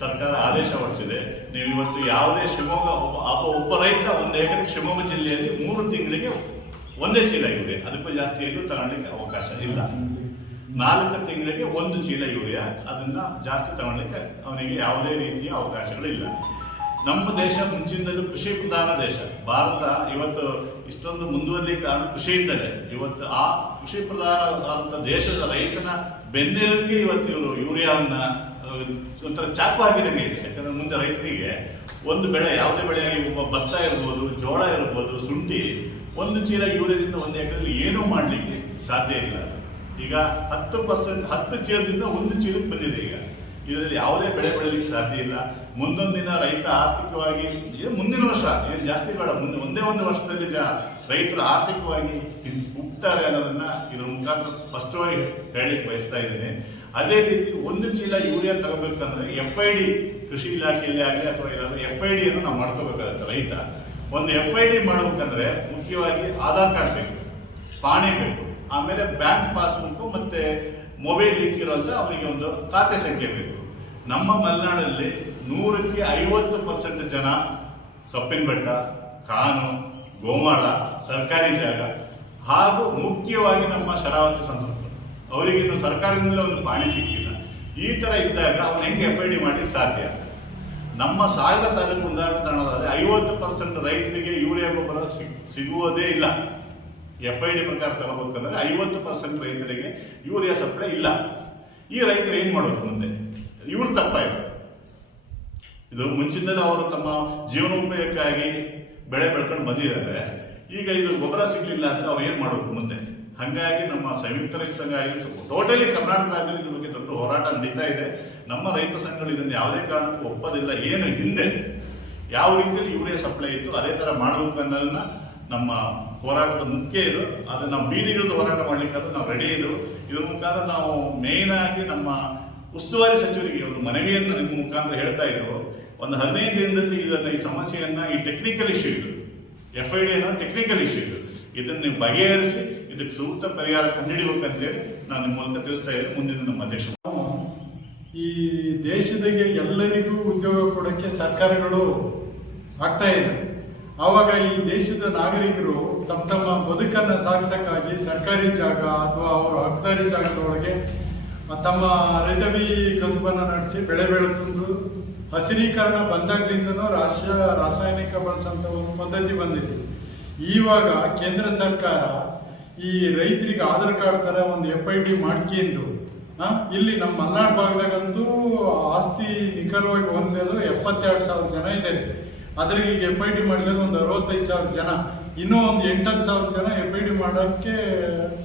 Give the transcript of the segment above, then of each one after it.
ಸರ್ಕಾರ ಆದೇಶ ಹೊರಡಿಸಿದೆ. ನೀವು ಇವತ್ತು ಯಾವುದೇ ಶಿವಮೊಗ್ಗ ಒಬ್ಬ ರೈತ 1 ಎಕರೆ ಶಿವಮೊಗ್ಗ ಜಿಲ್ಲೆಯಲ್ಲಿ 3 ತಿಂಗಳಿಗೆ ಒಂದೇ ಚೀಲ ಯೂರಿಯಾ, ಅದಕ್ಕೂ ಜಾಸ್ತಿ ಎಲ್ಲೂ ತಗೊಳ್ಳಿಕ್ಕೆ ಅವಕಾಶ ಇಲ್ಲ. 4 ತಿಂಗಳಿಗೆ 1 ಚೀಲ ಯೂರಿಯಾ, ಅದನ್ನ ಜಾಸ್ತಿ ತಗೊಳ್ಳಿಕ್ಕೆ ಅವನಿಗೆ ಯಾವುದೇ ರೀತಿಯ ಅವಕಾಶಗಳಿಲ್ಲ. ನಮ್ಮ ದೇಶ ಮುಂಚಿನಿಂದಲೂ ಕೃಷಿ ಪ್ರಧಾನ ದೇಶ. ಭಾರತ ಇವತ್ತು ಇಷ್ಟೊಂದು ಮುಂದುವರಿಲಿಕ್ಕೆ ಕಾರಣ ಕೃಷಿಯಿಂದಲೇ. ಇವತ್ತು ಆ ಕೃಷಿ ಪ್ರಧಾನ ದೇಶದ ರೈತನ ಬೆನ್ನೆಲುಬಿಗೆ ಇವತ್ತು ಇವರು ಯೂರಿಯಾವನ್ನ ಒಂಥರ ಚಾಕು ಹಾಕಿದಂಗೆ ಇದೆ. ಯಾಕಂದ್ರೆ ಮುಂದೆ ರೈತರಿಗೆ ಒಂದು ಬೆಳೆ, ಯಾವುದೇ ಬೆಳೆಯಾಗಿ ಒಬ್ಬ ಭತ್ತ ಇರ್ಬೋದು, ಜೋಳ ಇರ್ಬೋದು, ಶುಂಠಿ, 1 ಚೀಲ ಯೂರಿಯಾದಿಂದ 1 ಎಕರೆಯಲ್ಲಿ ಏನೂ ಮಾಡಲಿಕ್ಕೆ ಸಾಧ್ಯ ಇಲ್ಲ. ಈಗ 10 ಚೀಲದಿಂದ 1 ಚೀಲಕ್ಕೆ ಬಂದಿದೆ. ಈಗ ಇದರಲ್ಲಿ ಯಾವುದೇ ಬೆಳೆ ಬೆಳಲಿಕ್ಕೆ ಸಾಧ್ಯ ಇಲ್ಲ. ಮುಂದೊಂದು ದಿನ ರೈತ ಆರ್ಥಿಕವಾಗಿ, ಮುಂದಿನ ವರ್ಷ ಏನು ಜಾಸ್ತಿ ಬೇಡ, ಮುಂದೆ ಒಂದೇ ಒಂದು ವರ್ಷದಲ್ಲಿ ರೈತರು ಆರ್ಥಿಕವಾಗಿ ಹುಟ್ಟುತ್ತಾರೆ ಅನ್ನೋದನ್ನ ಇದ್ರ ಮುಖಾಂತರ ಸ್ಪಷ್ಟವಾಗಿ ಹೇಳಲಿಕ್ಕೆ ಬಯಸ್ತಾ ಇದ್ದೇನೆ. ಅದೇ ರೀತಿ 1 ಚೀಲ ಯೂರಿಯಾ ತಗೋಬೇಕಂದ್ರೆ FID, ಕೃಷಿ ಇಲಾಖೆಯಲ್ಲಿ ಆಗಲಿ ಅಥವಾ ಏನಾದರೂ FID ಅನ್ನು ನಾವು ಮಾಡ್ಕೋಬೇಕಾಗತ್ತೆ. ರೈತ ಒಂದು FID ಮಾಡಬೇಕಂದ್ರೆ ಮುಖ್ಯವಾಗಿ ಆಧಾರ್ ಕಾರ್ಡ್ ಬೇಕು, ಪಾಣಿ ಬೇಕು, ಆಮೇಲೆ ಬ್ಯಾಂಕ್ ಪಾಸ್ಬುಕ್ ಮತ್ತೆ ಮೊಬೈಲ್ ಲಿಂಕ್ ಇರೋಂಥ ಅವರಿಗೆ ಒಂದು ಖಾತೆ ಸಂಖ್ಯೆ ಬೇಕು. ನಮ್ಮ ಮಲೆನಾಡಲ್ಲಿ 100ಕ್ಕೆ 50% ಜನ ಸೊಪ್ಪಿನ ಬೆಟ್ಟ, ಕಾನು, ಗೋಮಾಳ, ಸರ್ಕಾರಿ ಜಾಗ ಹಾಗೂ ಮುಖ್ಯವಾಗಿ ನಮ್ಮ ಶರಾವತಿ ಸಂಸ್ಕೃತಿ, ಅವರಿಗಿನ್ನು ಸರ್ಕಾರದಿಂದಲೇ ಒಂದು ಪಾಣಿ ಸಿಕ್ಕಿಲ್ಲ. ಈ ಥರ ಇದ್ದಾಗ ಅವನು ಹೆಂಗೆ FID ಮಾಡಲಿಕ್ಕೆ ಸಾಧ್ಯ? ನಮ್ಮ ಸಾಗರ ತಾಲೂಕು ಉದಾಹರಣೆ ತಗೊಳ್ಳೋದಾದ್ರೆ 50% ರೈತರಿಗೆ ಯೂರಿಯಾ ಗೊಬ್ಬರ ಸಿಗುವುದೇ ಇಲ್ಲ. FID ಪ್ರಕಾರ ತಗೋಬೇಕಂದ್ರೆ 50% ರೈತರಿಗೆ ಯೂರಿಯಾ ಸಪ್ಲೈ ಇಲ್ಲ. ಈ ರೈತರು ಏನು ಮಾಡೋದು ಮುಂದೆ? ಇವ್ರು ತಪ್ಪಾಯಿತು. ಇದು ಮುಂಚಿನಲ್ಲೇ ಅವರು ತಮ್ಮ ಜೀವನೋಪಯೋಗಕ್ಕಾಗಿ ಬೆಳೆ ಬೆಳ್ಕೊಂಡು ಬಂದಿದ್ದಾರೆ. ಈಗ ಇದು ಗೊಬ್ಬರ ಸಿಗಲಿಲ್ಲ ಅಂತ ಅವ್ರು ಏನು ಮಾಡಬೇಕು ಮುಂದೆ? ಹಾಗಾಗಿ ನಮ್ಮ ಸಂಯುಕ್ತ ರೈತ ಸಂಘ ಆಗಿ ಟೋಟಲಿ ಕರ್ನಾಟಕ ರಾಜ್ಯದಲ್ಲಿ ಇದ್ರ ಬಗ್ಗೆ ದೊಡ್ಡ ಹೋರಾಟ ನಡೀತಾ ಇದೆ. ನಮ್ಮ ರೈತ ಸಂಘಗಳು ಇದನ್ನು ಯಾವುದೇ ಕಾರಣಕ್ಕೂ ಒಪ್ಪೋದಿಲ್ಲ. ಏನು ಹಿಂದೆ ಯಾವ ರೀತಿಯಲ್ಲಿ ಯೂರಿಯಾ ಸಪ್ಲೈ ಇತ್ತು ಅದೇ ಥರ ಮಾಡಬೇಕು ಅನ್ನೋದನ್ನ ನಮ್ಮ ಹೋರಾಟದ ಮುಖ್ಯ ಇದು. ಅದನ್ನು ನಾವು ಬೀದಿಗಿಳಿದು ಹೋರಾಟ ಮಾಡಲಿಕ್ಕಾದ್ರೂ ನಾವು ರೆಡಿ ಇದ್ರು. ಇದ್ರ ಮುಖಾಂತರ ನಾವು ಮೇಯ್ನ್ ಆಗಿ ನಮ್ಮ ಉಸ್ತುವಾರಿ ಸಚಿವರಿಗೆ ಒಂದು ಮನವಿಯನ್ನು ನಿಮ್ಮ ಮುಖಾಂತರ ಹೇಳ್ತಾ ಇದ್ರು. ಒಂದು 15 ದಿನದಲ್ಲಿ ಈ ಸಮಸ್ಯೆಯನ್ನ, ಈ ಟೆಕ್ನಿಕಲ್ ಇಶ್ಯೂ ಇದು, FID ಅನ್ನೋ ಟೆಕ್ನಿಕಲ್ ಇಶ್ಯೂ ಇದು, ಇದನ್ನು ನೀವು ಬಗೆಹರಿಸಿ ಇದಕ್ಕೆ ಸೂಕ್ತ ಪರಿಹಾರ ಕಂಡುಹಿಡಿಬೇಕಂತೇಳಿ ನಾನು ನಿಮ್ಮ ಮೂಲಕ ತಿಳಿಸ್ತಾ ಇದ್ದೀನಿ. ಮುಂದಿನ ನಮ್ಮ ಅಧ್ಯಕ್ಷ, ಈ ದೇಶದಾಗೆ ಎಲ್ಲರಿಗೂ ಉದ್ಯೋಗ ಕೊಡೋಕ್ಕೆ ಸರ್ಕಾರಗಳು ಆಗ್ತಾ ಇದೆ. ಆವಾಗ ಈ ದೇಶದ ನಾಗರಿಕರು ತಮ್ಮ ಬದುಕನ್ನು ಸಾಗಿಸೋಕ್ಕಾಗಿ ಸರ್ಕಾರಿ ಜಾಗ ಅಥವಾ ಅವರ ಹಕ್ದಾರಿ ಜಾಗದೊಳಗೆ ತಮ್ಮ ರೈತವಿ ಕಸುಬನ್ನು ನಡೆಸಿ ಬೆಳೆ ಬೆಳೆದು ಹಸಿರೀಕರಣ ಬಂದಾಗ್ಲಿಂದನೂ ರಾಸಾಯನಿಕ ಬಳಸಂತ ಒಂದು ಪದ್ಧತಿ ಬಂದಿದೆ. ಇವಾಗ ಕೇಂದ್ರ ಸರ್ಕಾರ ಈ ರೈತರಿಗೆ ಆಧಾರ್ ಕಾರ್ಡ್ ಥರ ಒಂದು FID ಮಾಡ್ಕೊಂಡು ಇಲ್ಲಿ ನಮ್ಮ ಮಲೆನಾಡು ಭಾಗದಾಗಂತೂ ಆಸ್ತಿ ನಿಖರವಾಗಿ ಹೊಂದಿರೋದು 72,000 ಜನ ಇದ್ದಾರೆ. ಅದ್ರಿಗೆ ಈಗ FID ಮಾಡಿದ್ರೆ ಒಂದು 65,000 ಜನ, ಇನ್ನೂ ಒಂದು 8-10,000 ಜನ FID ಮಾಡೋಕ್ಕೆ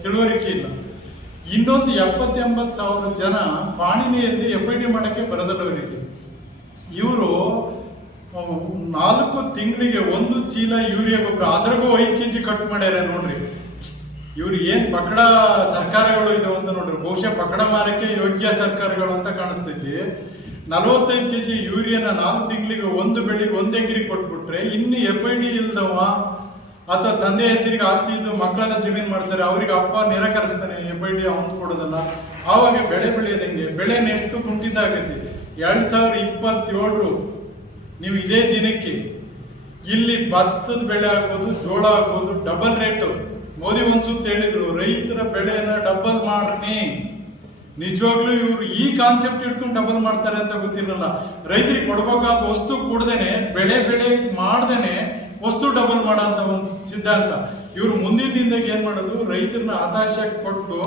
ತಿಳುವಳಿಕೆ ಇಲ್ಲ. ಇನ್ನೊಂದು 70-80,000 ಜನ ಪಾಣಿನಿಯಲ್ಲಿ FID ಮಾಡೋಕ್ಕೆ ಬರೋದಲ್ಲವರಿಗೆ. ಇವರು 4 ತಿಂಗಳಿಗೆ 1 ಚೀಲ ಯೂರಿಯಾ ಗೊಬ್ಬರ, ಅದ್ರಾಗೂ 5 kg ಕಟ್ ಮಾಡ್ಯಾರ ನೋಡ್ರಿ. ಇವ್ರು ಏನು ಪಕಡ ಸರ್ಕಾರಗಳು ಇದಾವೆ ಅಂತ ನೋಡ್ರಿ. ಬಹುಶಃ ಪಕಡ ಮಾರಕ್ಕೆ ಯೋಗ್ಯ ಸರ್ಕಾರಗಳು ಅಂತ ಕಾಣಿಸ್ತೈತಿ. 45 kg ಯೂರಿಯಾನ 4 ತಿಂಗಳಿಗೆ 1 ಬೆಳೆಗೆ 1 ಎಕರೆಗೆ ಕೊಟ್ಬಿಟ್ರೆ, ಇನ್ನು FID ಇಲ್ದವ ಅಥವಾ ತಂದೆ ಹೆಸರಿಗೆ ಆಸ್ತಿ ಇದ್ದು ಮಕ್ಕಳೆಲ್ಲ ಜಮೀನು ಮಾಡ್ತಾರೆ, ಅವ್ರಿಗೆ ಅಪ್ಪ ನಿರಾಕರಿಸ್ತಾನೆ, FID ಅವನು ಕೊಡೋದಲ್ಲ. ಆವಾಗ ಬೆಳೆ ಬೆಳೆಯೋದಂಗೆ, ಬೆಳೆ ನೆಷ್ಟು ಕುಂಠಿತಾಗತ್ತೆ. 2027 ನೀವು ಇದೇ ದಿನಕ್ಕೆ ಇಲ್ಲಿ ಭತ್ತದ ಬೆಳೆ ಆಗ್ಬೋದು, ಜೋಳ ಆಗ್ಬೋದು, ಡಬಲ್ ರೇಟು. ಮೋದಿ ಒಂದ್ಸುತ್ತ ಹೇಳಿದ್ರು ರೈತರ ಬೆಳೆನ ಡಬಲ್ ಮಾಡ್ತೀನಿ. ನಿಜವಾಗ್ಲೂ ಇವರು ಈ ಕಾನ್ಸೆಪ್ಟ್ ಇಟ್ಕೊಂಡು ಡಬಲ್ ಮಾಡ್ತಾರೆ ಅಂತ ಗೊತ್ತಿರಲ್ಲ. ರೈತರಿಗೆ ಕೊಡ್ಬೇಕಾದ ವಸ್ತು ಕೊಡ್ದೇನೆ, ಬೆಳೆ ಮಾಡ್ದೇನೆ ವಸ್ತು ಡಬಲ್ ಮಾಡೋ ಅಂತ ಒಂದು ಸಿದ್ಧಾಂತ. ಇವರು ಮುಂದಿನ ದಿನದಾಗ ಏನ್ ಮಾಡೋದು, ರೈತರನ್ನ ಹತಾಶಕ್ಕೆ ಕೊಟ್ಟು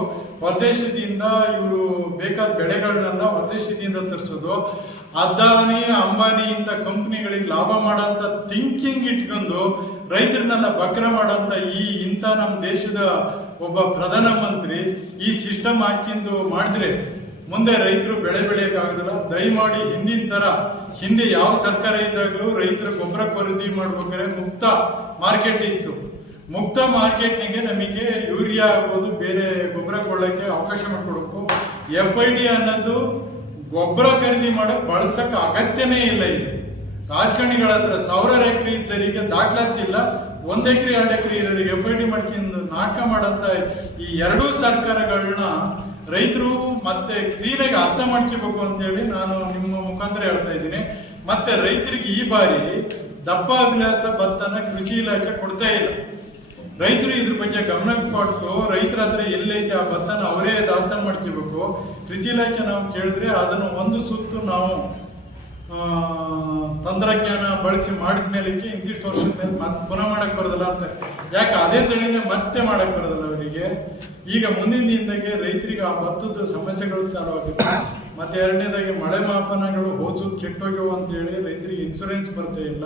ಹೊರದೇಶದಿಂದ ಇವರು ಬೇಕಾದ ಬೆಳೆಗಳನ್ನೆಲ್ಲ ಹೊರದೇಶದಿಂದ ತರಿಸೋದು, ಅದಾನಿ ಅಂಬಾನಿ ಇಂಥ ಕಂಪ್ನಿಗಳಿಗೆ ಲಾಭ ಮಾಡೋಂಥ ಥಿಂಕಿಂಗ್ ಇಟ್ಕೊಂಡು ರೈತರನ್ನೆಲ್ಲ ಬಕ್ರ ಮಾಡೋಂಥ ಇಂಥ ನಮ್ಮ ದೇಶದ ಒಬ್ಬ ಪ್ರಧಾನಮಂತ್ರಿ ಈ ಸಿಸ್ಟಮ್ ಹಾಕಿಂದು ಮಾಡಿದ್ರೆ ಮುಂದೆ ರೈತರು ಬೆಳೆ ಬೆಳೆಯೋಕ್ಕಾಗೋದಿಲ್ಲ. ದಯಮಾಡಿ ಹಿಂದಿನ ಥರ, ಹಿಂದೆ ಯಾವ ಸರ್ಕಾರ ಇದ್ದಾಗಲೂ ರೈತರ ಗೊಬ್ಬರ ಖರೀದಿ ಮಾಡ್ಬೇಕಾದ್ರೆ ಮುಕ್ತ ಮಾರ್ಕೆಟ್ ಇತ್ತು. ಮುಕ್ತ ಮಾರ್ಕೆಟ್ನಿಗೆ ನಮಗೆ ಯೂರಿಯಾ ಆಗ್ಬೋದು, ಬೇರೆ ಗೊಬ್ಬರ ಕೊಳ್ಳೋಕ್ಕೆ ಅವಕಾಶ ಮಾಡಿಕೊಡ್ಬೇಕು. FID ಅನ್ನೋದು ಗೊಬ್ಬರ ಖರೀದಿ ಮಾಡೋಕೆ ಬಳಸಕ್ಕೆ ಅಗತ್ಯನೇ ಇಲ್ಲ. ಇದೆ ರಾಜಕಾರಣಿಗಳ ಹತ್ರ 1000 ಎಕರೆ ಇದ್ದರಿಗೆ ದಾಖಲಾತಿ ಇಲ್ಲ, 1 ಎಕರೆ 2 ಎಕರೆ ಇರೋರಿಗೆ FID ಮಾಡ್ಕೊಂಡು ನಾಟಕ ಮಾಡಂತ ಈ ಎರಡೂ ಸರ್ಕಾರಗಳನ್ನ ರೈತರು ಮತ್ತೆ ಕ್ಲೀನಾಗಿ ಅರ್ಥ ಮಾಡ್ಕೋಬೇಕು ಅಂತೇಳಿ ನಾನು ನಿಮ್ಮ ಮುಖ ಮುಖಾಂತರ ಹೇಳ್ತಾ ಇದ್ದೀನಿ. ಮತ್ತೆ ರೈತರಿಗೆ ಈ ಬಾರಿ ದಪ್ಪ ವಿಲಾಸ ಭತ್ತನ ಕೃಷಿ ಇಲಾಖೆ ಕೊಡ್ತಾ ಇಲ್ಲ. ರೈತರು ಇದ್ರ ಬಗ್ಗೆ ಗಮನ ಕೊಟ್ಟು ರೈತರ ಹತ್ರ ಎಲ್ಲೈತೆ ಆ ಭತ್ತನ ಅವರೇ ದಾಸ್ತಾನು ಮಾಡ್ಕೋಬೇಕು. ಕೃಷಿ ಇಲಾಖೆ ನಾವು ಕೇಳಿದ್ರೆ ಅದನ್ನು ಒಂದು ಸುತ್ತು ನಾವು ತಂತ್ರಜ್ಞಾನ ಬಳಸಿ ಮಾಡಿದ್ಮೇಲೆ ಇಂತಿಷ್ಟು ವರ್ಷದ ಮೇಲೆ ಮತ್ತೆ ಪುನಃ ಮಾಡಕ್ ಬರೋದಿಲ್ಲ ಅಂತ. ಯಾಕೆ ಅದೇ ತಳಿನೇ ಮತ್ತೆ ಮಾಡಕ್ ಬರೋದಿಲ್ಲ ಅವರಿಗೆ. ಈಗ ಮುಂದಿನ ದಿನದಾಗೆ ರೈತರಿಗೆ ಆ ಭತ್ತದ ಸಮಸ್ಯೆಗಳು ಚಾಲು ಆಗುತ್ತೆ. ಮತ್ತೆ ಎರಡನೇದಾಗಿ ಮಳೆ ಮಾಪನಗಳು ಹೋಚುದು ಕೆಟ್ಟೋಗ್ಯವು ಅಂತ ಹೇಳಿ ರೈತರಿಗೆ ಇನ್ಶೂರೆನ್ಸ್ ಬರ್ತಾ ಇಲ್ಲ.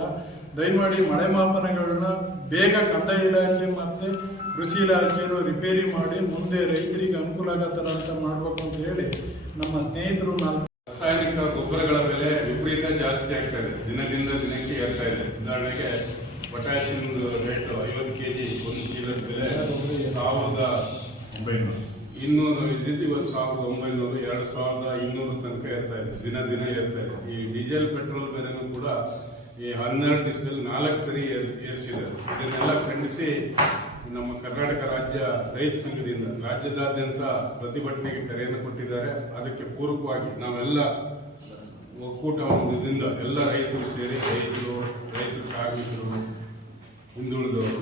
ದಯಮಾಡಿ ಮಳೆ ಮಾಪನಗಳನ್ನ ಬೇಗ ಕಂದಾಯ ಇಲಾಖೆ ಮತ್ತೆ ಕೃಷಿ ಇಲಾಖೆಯವರು ರಿಪೇರಿ ಮಾಡಿ ಮುಂದೆ ರೈತರಿಗೆ ಅನುಕೂಲ ಆಗೋ ಥರ ಅಂತ ಮಾಡಬೇಕು ಅಂತ ಹೇಳಿ ನಮ್ಮ ಸ್ನೇಹಿತರು ರಾಸಾಯನಿಕ ಗೊಬ್ಬರಗಳ ಬೆಲೆ ವಿಪರೀತ ಜಾಸ್ತಿ ಆಗ್ತಾ ಇದೆ, ದಿನದಿಂದ ದಿನಕ್ಕೆ ಏರ್ತಾ ಇದೆ. ಉದಾಹರಣೆಗೆ ಪೊಟ್ಯಾಷಿಯಂ ರೇಟ್ 50 kg 1 ಚೀಲದ ಬೆಲೆ 1900 ಇದ್ದಿದ್ದು ಇವತ್ತು 1900 2200 ತನಕ ಏರ್ತಾ ಇದೆ, ದಿನ ಏರ್ತಾ ಇದೆ. ಈ ಡೀಸೆಲ್ ಪೆಟ್ರೋಲ್ ಬೆಲೆನೂ ಕೂಡ ಈ 12 ದಿವಸದಲ್ಲಿ 4 ಸರಿ ಏರಿಸಿದೆ. ಇದನ್ನೆಲ್ಲ ಖಂಡಿಸಿ ನಮ್ಮ ಕರ್ನಾಟಕ ರಾಜ್ಯ ರೈತ ಸಂಘದಿಂದ ರಾಜ್ಯದಾದ್ಯಂತ ಪ್ರತಿಭಟನೆಗೆ ಕರೆಯನ್ನು ಕೊಟ್ಟಿದ್ದಾರೆ. ಅದಕ್ಕೆ ಪೂರಕವಾಗಿ ನಾವೆಲ್ಲ ಒಕ್ಕೂಟದಿಂದ ಎಲ್ಲ ರೈತರು ಸೇರಿ ರೈತರು ಕಾರ್ಮಿಕರು, ಹಿಂದುಳಿದವರು,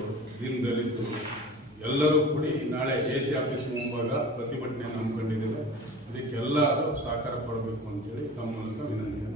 ದಲಿತರು ಎಲ್ಲರೂ ಕೂಡಿ ನಾಳೆ ಎಸಿ ಆಫೀಸ್ ಮುಂಭಾಗ ಪ್ರತಿಭಟನೆಯನ್ನು ಹಮ್ಮಿಕೊಂಡಿದ್ದೇವೆ. ಇದಕ್ಕೆಲ್ಲರೂ ಸಹಕಾರ ಕೊಡಬೇಕು ಅಂತೇಳಿ ತಮ್ಮ ಮೂಲಕ ವಿನಂತಿ.